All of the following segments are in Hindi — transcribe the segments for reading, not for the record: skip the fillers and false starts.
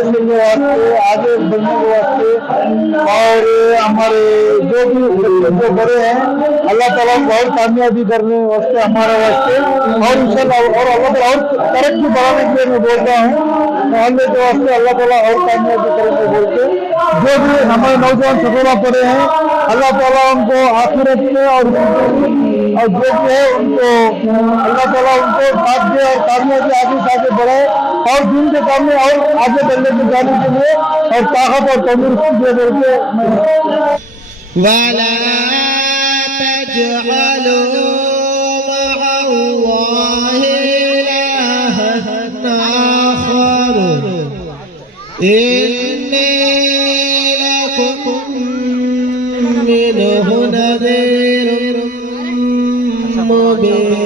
प्रोग्रेस के वास्ते, आगे बढ़ने के वास्ते और हमारे जो बड़े हैं अल्लाह ताला को और कामयाबी करने वास्ते हमारे वास्ते और इंशाल्लाह और अल्लाह ताला और तरक्की बढ़ाने के लिए मैं बोलता हूँ मोहल्ले के वास्ते अल्लाह ताला और कामयाबी करेंगे बोलते। जो भी हमारे नौजवान सफलता पड़े हैं अल्लाह ताला उनको आखिरत में और जो भी है उनको अल्लाह ताला उनको साथ दे और कामयाबी आगे बढ़ाए और दिन के काम में और आगे बढ़ने के जाने के लिए और ताकत और तंदुरुस्ती दे करके वला तजअलू मअ अल्लाहि इलाहन आखर इन्नी लकुम मिनहु नज़ीरुम मुबीन।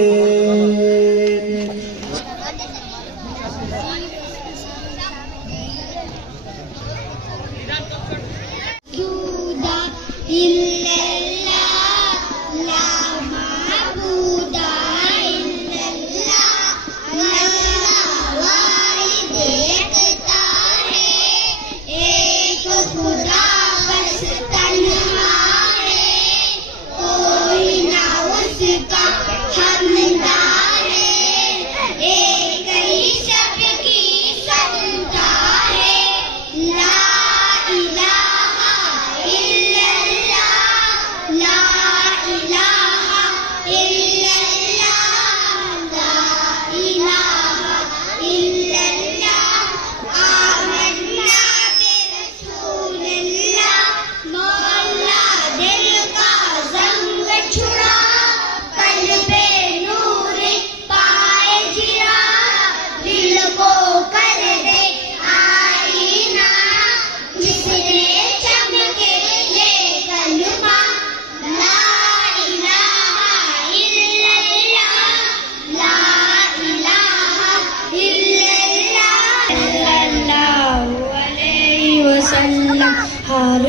हर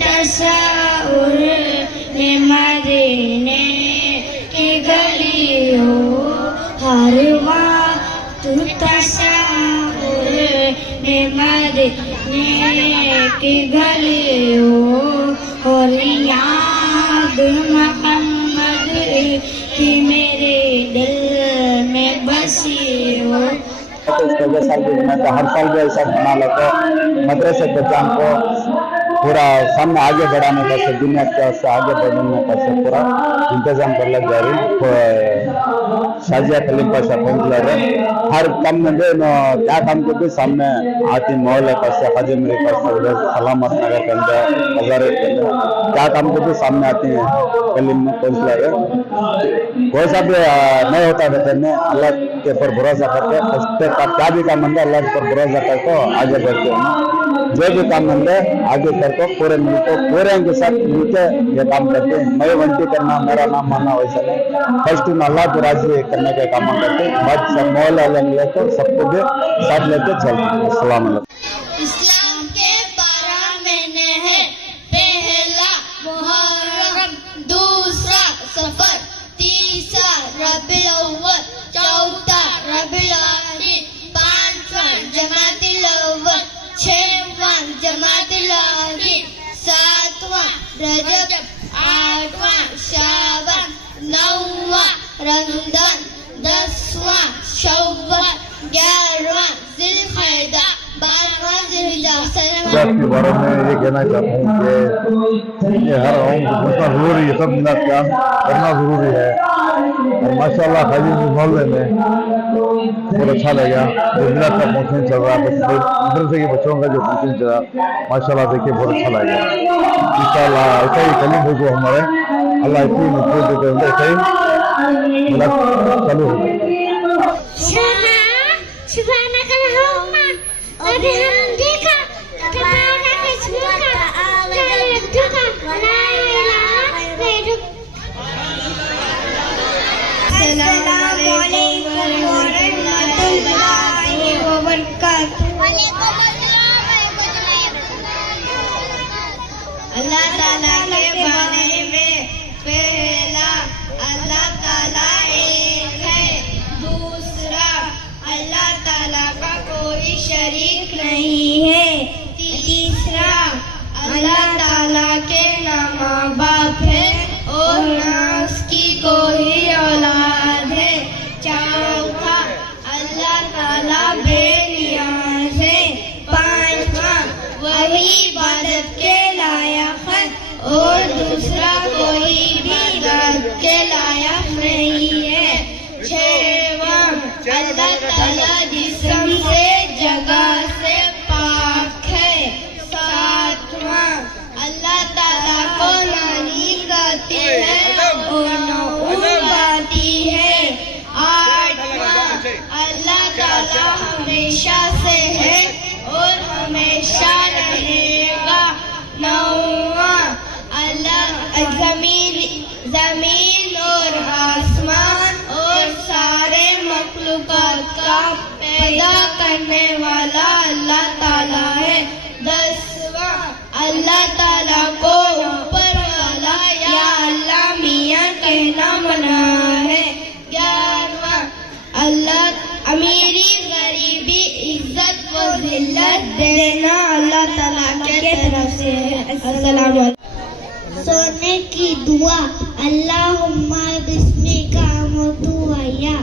तस्वुर में मदीने की गलियों हर तस्वुर में मदीने की गलियों और याद मोहम्मद की मेरे दिल में बसी हो। हर साल भी ऐसा बना लेते मदरसे बच्चों को पूरा सामने आगे बढ़ाने का से दुनिया के आगे बढ़ने का से पूरा इंतजाम कर लग जा रही शाजिया कलीम पाशा काउंसलर है हर काम में क्या काम को भी सामने आती मोहल्ले का से हाजी मेरे पास सलामत नगर के अंदर हजारे के अंदर क्या काम को भी सामने आती है कलीम में काउंसलर है वैसा भी नहीं होता रहते में अल्लाह के ऊपर भरोसा करके क्या भी काम मंदिर अल्लाह के ऊपर भरोसा करके आगे बढ़ते हैं जो भी काम मंदिर आगे करके पूरे मिलकर पूरे के साथ मिलकर ये काम करते हैं। मैं वंटी करना मेरा नाम मानना वैसा नहीं फर्स्ट में अल्लाह को राजी करने का काम करते हैं बाद सब मोहल्ला लेकर सबको भी साथ लेकर चलते हैं। अस्सलाम वालेकुम। इस्लाम के 12 महीने हैं पहला मुहर्रम दूसरा सफर तीसरा रबीउल अव्वल चौथा रबीउल आखिर पांचवा जमातुल अव्वल छठवां जमातुल आखिर सातवां रजब आठवां शाबान नौवां रमजान 10वां शव्वाल 11वां जिलक़अदा 12वां जिलहिज्जा। के बारे में ये कहना चाहता हूँ कि ये हर घुसना जरूरी है, सब मिला काम करना जरूरी है और माशाल्लाह खाली मोहल्ले में बहुत अच्छा लगेगा जो मिला का फंक्शन चल रहा है मदरसे के बच्चों का जो फंक्शन चल रहा है माशाल्लाह देखिए बहुत अच्छा लगेगा इंशाल्लाह ऐसा ही कलीम हो हमारे अल्लाह इतनी मुझे देते हैं ऐसा ही मिला चालू हो अल्लाह ताला के बारे में पहला अल्लाह ताला एक है दूसरा अल्लाह ताला का कोई अस्सलाम वालेकुम। सोने की दुआ अल्लाहुम्मा बिस्मिका अमूतु व अहया।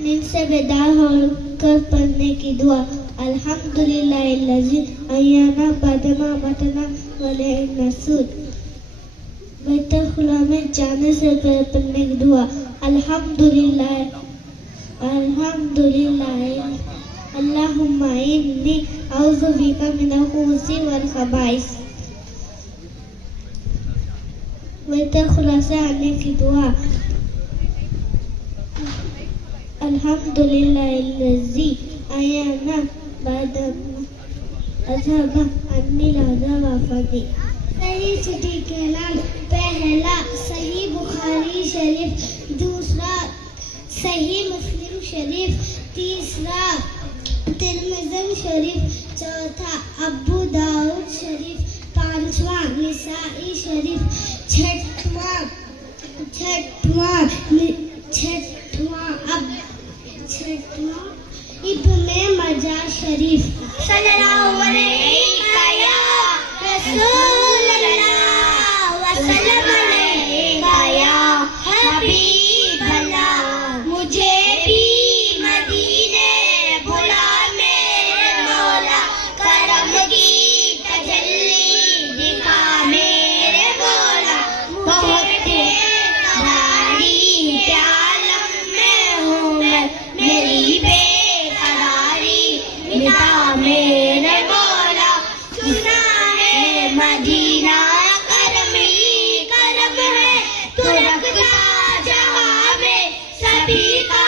नींद से बेदार होकर पढ़ने की दुआ अल्हम्दुलिल्लाहिल्लज़ी अहयाना बअदमा अमातना व इलैहिन नशूर। बैतुल खुला में जाने से पहले पढ़ने की दुआ अल्हम्दुलिल्लाह अल्लाहुम्मा इन्नी औज़ु बिका मिनल खुबुसी वल खबाइस। बैतुल खुला से आने की दुआ अल्हम्दुलिल्लाहिल्लज़ी अहयाना बअदमा अज़हबा अन्नी अज़ा वफ़नी। सही चिट्ठी के नाम पहला सही बुखारी शरीफ, दूसरा सही मुस्लिम शरीफ, तीसरा तिर्मिज़ी शरीफ, चौथा अबू दाऊद शरीफ, पांचवा निसाई शरीफ, छठवां इब्ने मजा शरीफ। सल्लल्लाहु अलैहि मुझे भी मदीने बुला मेरे मौला, करम की तजल्ली दिखा मेरे मौला। बहुत भारी प्यालम में हूँ मैं, मेरी बेकरारी मिटा मेरे मौला। सुना है मदीना करम ही करम है, तू रखता जहाँ में सभी का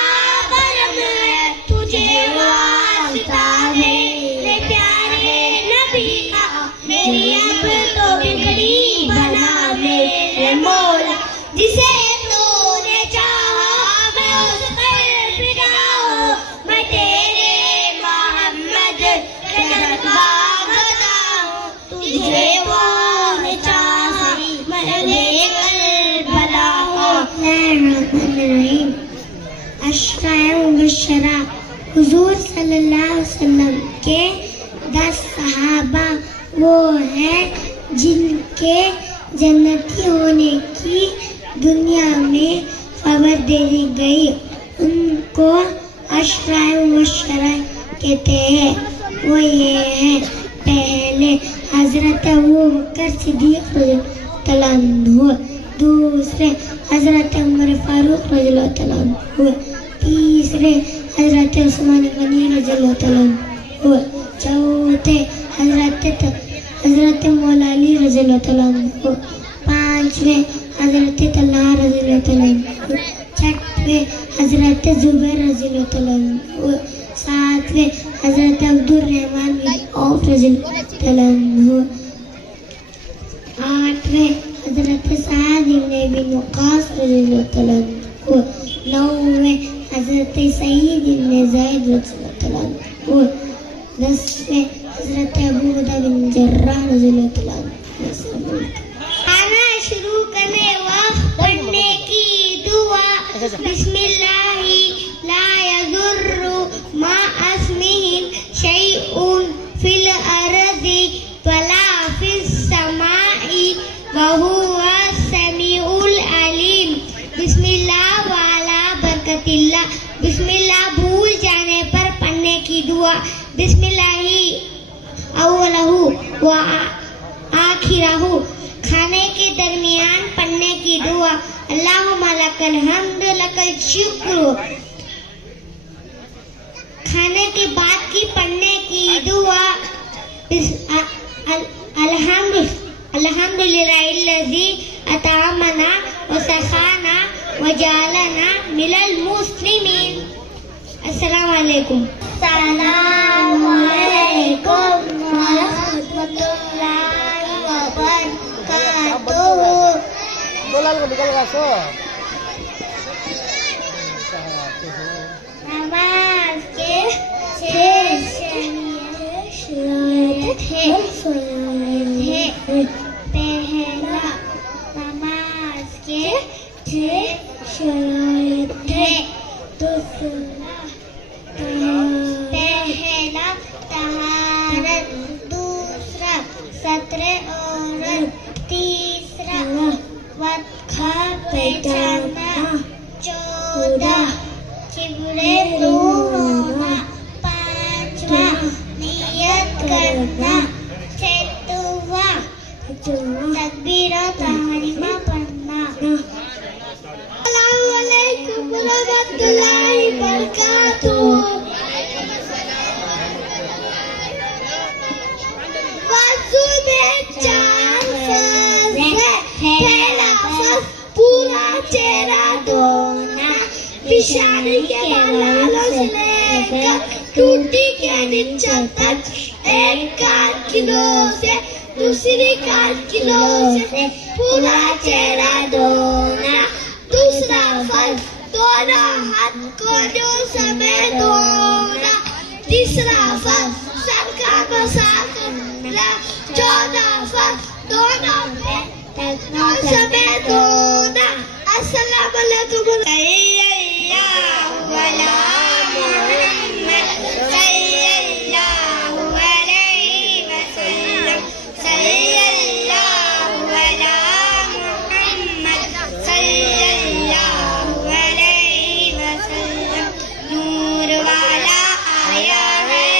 करम है। तुझे वास्ता मेरे प्यारे नबी का, मेरी अब तो बिगड़ी बना मेरे मौला। जिसे तूने चाहा मैं उस पर फिदा हूँ, मैं तेरे मोहम्मद के दरबार बताऊँ। तुझे वो चाहा मैंने करबला हूँ। अशरा हुजूर सल्लल्लाहु अलैहि वसल्लम के 10 सहाबा वो हैं जिनके जन्नती होने की दुनिया में खबर दे दी गई। उनको अशरा कहते हैं। वो ये हैं, पहले हजरत अबू बकर सिद्दीक रज़ियल्लाहु अन्हु, दूसरे हजरत उमर फारूक रज़ियल्लाहु अन्हु, तीसरे हजरत उस्मान गनी रज़ियल्लाहु अन्हु, चौथे हजरत मौला अली रज़ियल्लाहु अन्हु, पांचवें हजरत तल्हा रज़ियल्लाहु अन्हु, छठवें हजरत जुबैर रज़ियल्लाहु अन्हु, सातवें हजरत अब्दुल रहमान बिन औफ रज़ियल्लाहु अन्हु, आठवें हजरत साद इब्न अबी वक़ास रज़ियल्लाहु अन्हु, नौवें हजरत सईद इब्न ज़ैद रज़ियल्लाहु अन्हु, 10वें हजरत अबू उबैदा बिन जर्राह रज़ियल्लाहु अन्हु। खाना शुरू करने वक्त पढ़ने की दुआ बिस्मिल्लाहि ला यज़ुर्रु मा अस्मिहिम शैउन फिल अर्ज़ि वला फिस समाई व हुवा समीउल अलीम। बिस्मिल्लाह वाला बरकतिल्लाह। बिस्मिल्लाह भूल जाने पर पढ़ने की दुआ बिस्मिल्लाहि अव्वलहु व आखिरहु। खाने के दरमियान पढ़ने की दुआ अल्लाहुम्मा लकल हम्द लकल शुक्र। खाने के बाद की पढ़ने की दुआ अल्हम्दुलिल्लाहिल्लज़ी अतअमना व सखाना व जअलना मिनल मुस्लिमीन। अस्सलाम वालेकुम। अस्सलाम वालेकुम व रहमतुल्लाहि व बरकातुहू। नमाज के पहला नमाज के 6 शराइत है। दूसरा पहला तहारत दूसरे औरत, तीसरा वक्त का पहचानना, 14 चिबरे होना, 5वां नियत करना, 6वां तकबीर और तहरीमा पढ़ना। अस्सलामु अलैकुम रहमतुल्लाहि बरकातुहू। वज़ू में 4 फर्ज है। पहला फर्ज पूरा चेहरा धोना, पेशानी के बालों से लेकर टूटी के नीचे तक, एक कान की नोक से दूसरी कान की नोक से पूरा चेहरा धोना। दूसरा फर्ज दोनों हाथ को जो समेत धोना। तीसरा फर्ज सर का मसाज करना। 14 फर्ज दोनों पैर समेत धोना। अस्सलामु अलैकुम। सल्लल्लाहु अला मुहम्मद सल्लल्लाहु अलैहि वसल्लम। सल्लल्लाहु अला मुहम्मद सल्लल्लाहु अलैहि वसल्लम। नूर वाला आया है,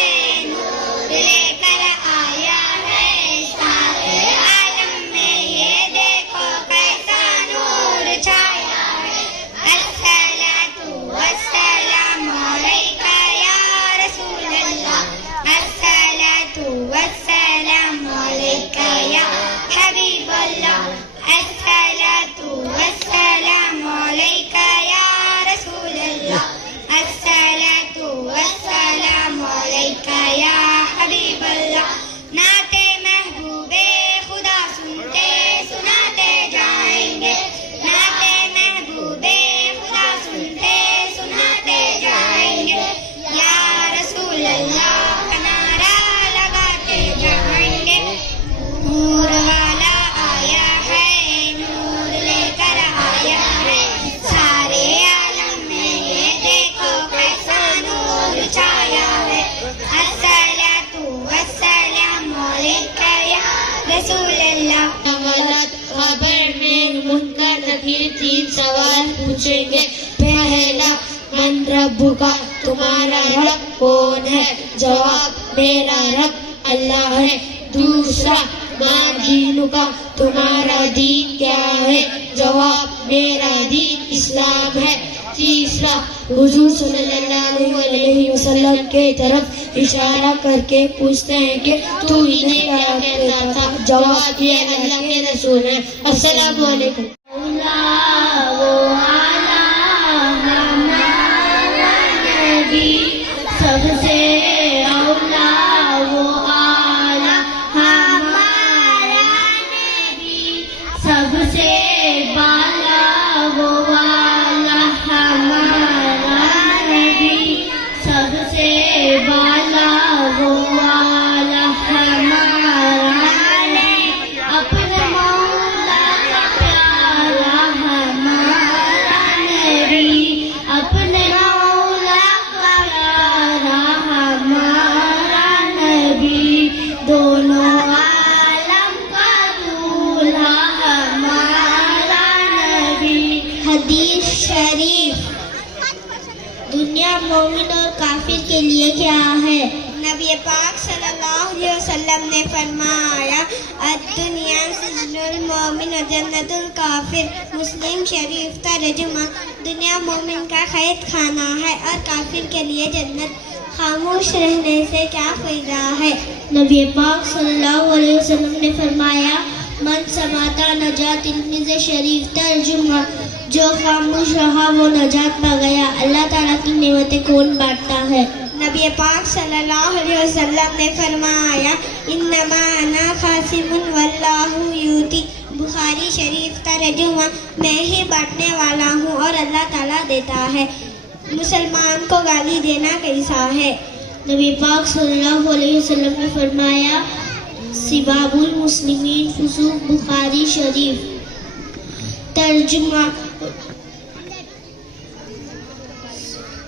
नूर लेकर आया है सारे आलम में, ये देखो कैसा नूर छाया है। अस्सलातु वस्सलामु अलैका या रसूल अल्लाह। अस्सलातु वस्सलामु अलैका या हबीब अल्लाह। अस्सलातु वस्सलामु अलैका या रसूल अल्लाह। अस्सलातु वस्सलामु अलैका या हबीब अल्लाह। नाते महबूबे खुदा सुनते सुनाते जाएंगे। नाते महबूबे खुदा सुनते सुनाते जाएंगे। या रसूल अल्लाह का नारा लगाते जाएंगे। नूर वाला आया है, नूर लेकर आया है सारे आलम में, ये देखो कैसा नूर छाया है। अस्सलातु वस्सलामु अलैका या रसूल अल्लाह। गलत खबर में मुनकर नकीर 3 सवाल पूछेंगे। पहला, मन रब्बुका, तुम्हारा रब कौन है? जवाब, मेरा रब अल्लाह है। दूसरा, माँ दीनुका, तुम्हारा दीन क्या है? जवाब, मेरा दीन इस्लाम है। तीसरा, हुजूर सल्लल्लाहु अलैहि वसल्लम के तरफ इशारा करके पूछते हैं कि तू इन्हें क्या कहता था? जवाब, ये अल्लाह के रसूल है। अस्सलामु अलैकुम। सबसे औला वो आला हमारा नबी, सबसे बाला वो वाला हमारा नबी, सबसे बाला वो वाला हमारा नबी, अपने मौला का प्यारा हमारा नबी, अपने मौला का प्यारा हमारा नबी, दोनों आलम का दूल्हा हमारा नबी। हदीस शरीफ। दुनिया मोमिन और काफिर के लिए क्या है? नबी पाक सल्लल्लाहु अलैहि वसल्लम ने फरमाया, दुनिया सिजनुल मोमिन व जन्नतुल काफिर। मुस्लिम शरीफ तर्जुमा। दुनिया मोमिन का खैर खाना है और काफिर के लिए जन्नत। खामोश रहने से क्या फायदा है? नबी पाक सल्लल्लाहु अलैहि वसल्लम ने फरमाया, मन समाता नजात। तिरमिज़ी शरीफ तर्जुमा। जो खामोश रहा वो नजात पा गया। अल्लाह ताला की नेमतें कौन बांटता है? नबी पाक सल्लल्लाहु अलैहि वसल्लम ने फरमाया, इन्नमा अना खासिमुन वल्लाहु यूती। बुखारी शरीफ तर्जुमा। मैं ही बांटने वाला हूँ और अल्लाह ताला देता है। मुसलमान को गाली देना कैसा है? नबी पाक सल्लल्लाहु अलैहि वसल्लम ने फरमाया, सिबाबुल मुस्लिमीन फुसूक। बुखारी शरीफ तर्जुमा।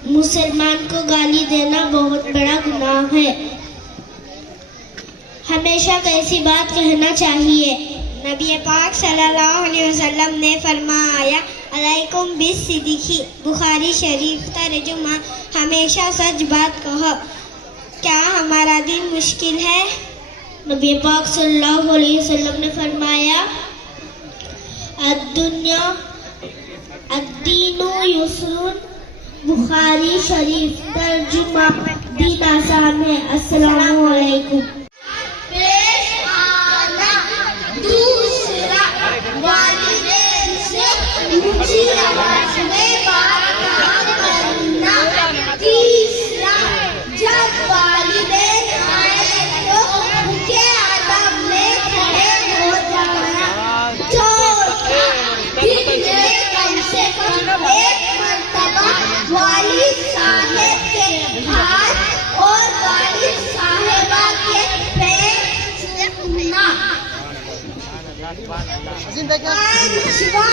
मुसलमान को गाली देना बहुत बड़ा गुनाह है। हमेशा कैसी बात कहना चाहिए? नबी पाक सल्लल्लाहु अलैहि वसल्लम ने फरमाया, अलैकुम बिस्सिदिकी, बुखारी शरीफ। तर्जुमा, हमेशा सच बात कहो। क्या हमारा दिन मुश्किल है? नबी पाक सल्लल्लाहु अलैहि वसल्लम ने फरमाया, अद्दीनु युस्रुन, बुखारी शरीफ। तर्जुमा, दीन आसान है। अस्सलामु अलैकुम। पेश आना, दूसरा, वालिदैन से ऊंची आवाज में बात करना। तीसरा, जब वालिदैन आए तो उनके अदब में खड़े हो जाना। चौथा, दिन में कम से कम एक मर्तबा वालिद साहब के हाथ और वालिद साहिबा के पैर छूना। पांचवा,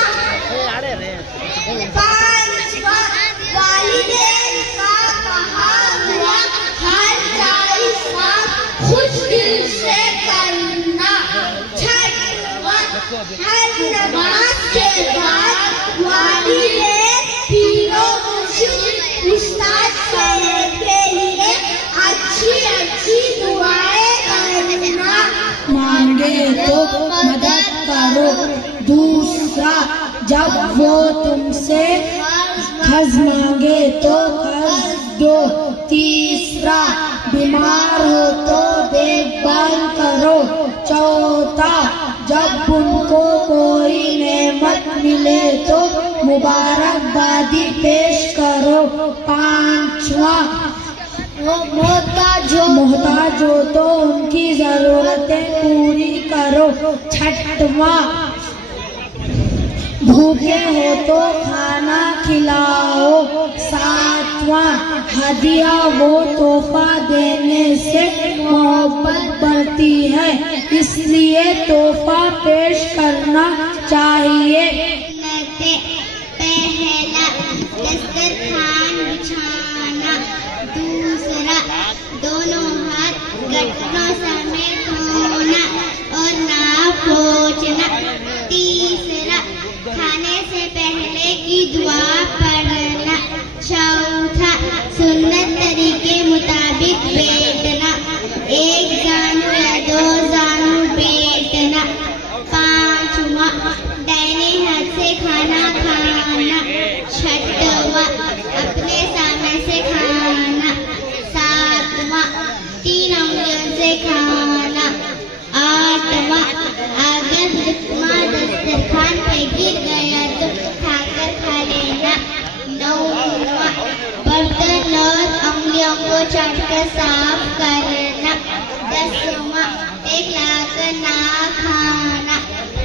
वालिदैन का कहा हुआ हर जायज़ काम खुश दिल से करना। छठवा, हर नमाज के बाद वालिदैन पीरों मुर्शिद उस्ताद साहब के लिए अच्छी अच्छी दुआएं करना। मांगे तो मदद करो। दूसरा, जब वो तुमसे कर्ज मांगे तो कर्ज दो। तीसरा, बीमार हो तो देखभाल करो। चौथा, जब उनको कोई नेमत मिले तो मुबारकबादी पेश करो। पांचवा, मोहताज हो तो उनकी जरूरतें पूरी करो। छठवा, भूखे हो तो खाना खिलाओ। सातवां, हदिया वो तोहफा देने से मोहब्बत बढ़ती है, इसलिए तोहफा पेश करना चाहिए। पहला, दस्तरखान बिछाना। दूसरा, दोनों हाथ गठनों समेत धोना और नाक पोंछना। तीसरा, खाने से पहले की दुआ पढ़ना। चौथा, सुन्नत तरीके मुताबिक बैठना, एक जानू या दो जानू बैठना। पांचवा, दाहिने हाथ से खाना खाना। छठवा, अपने सामने से खाना। सातवां, 3 उंगलियों से खाना। आठवां, अगर लुक़मा दस्तरखान पे गिर गया तो खाकर खा लेना। 9वां, बर्तन और उंगलियों को चाटकर साफ करना। 10वां, एक लाकर ना खाना।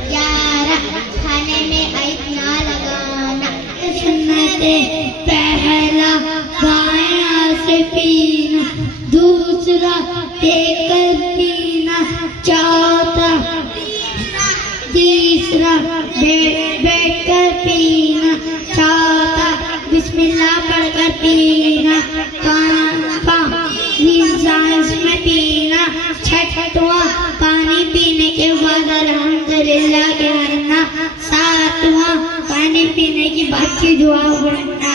11, खाने में ऐब ना लगाना। सुन्नतें, पहला, बाएं हाथ से पीना। दूसरा, देखकर पीना। चौथा, तीसरा, बैठकर पीना। चौथा, बिस्मिल्लाह पढ़कर पीना। पांचवा, सांस में पीना। छठवां, पानी पीने के बाद अल्हम्दुलिल्लाह कहना। सातवां, पानी पीने की बाद की दुआ पढ़ना।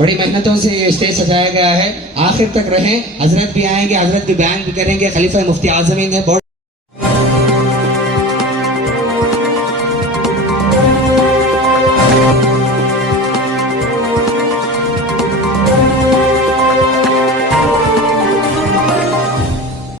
बड़ी मेहनतों से ये स्टेज सजाया गया है। आखिर तक रहें, हजरत भी आएंगे, हजरत भी बयान भी करेंगे। खलीफा मुफ्ती आजमीन है।